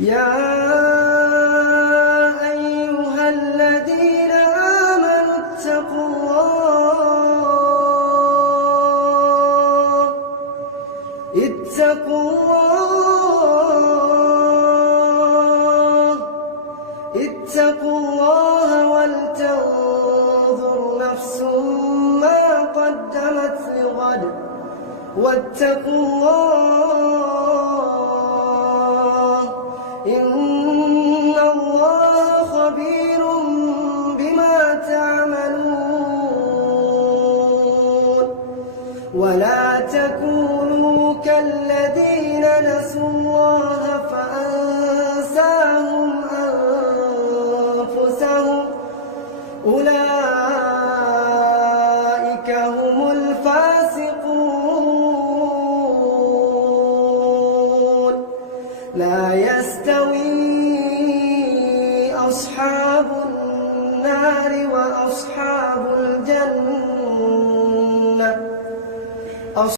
يا أيها الذين آمنوا اتقوا الله ولتنظر نفس ما قدمت لغد واتقوا الله إن الله خبير بما تعملون ولا تكونوا كالذين نسوا الله فأنساهم أنفسهم أولئك هم الفاسقون لا يستوي أصحاب النار وأصحاب الجنة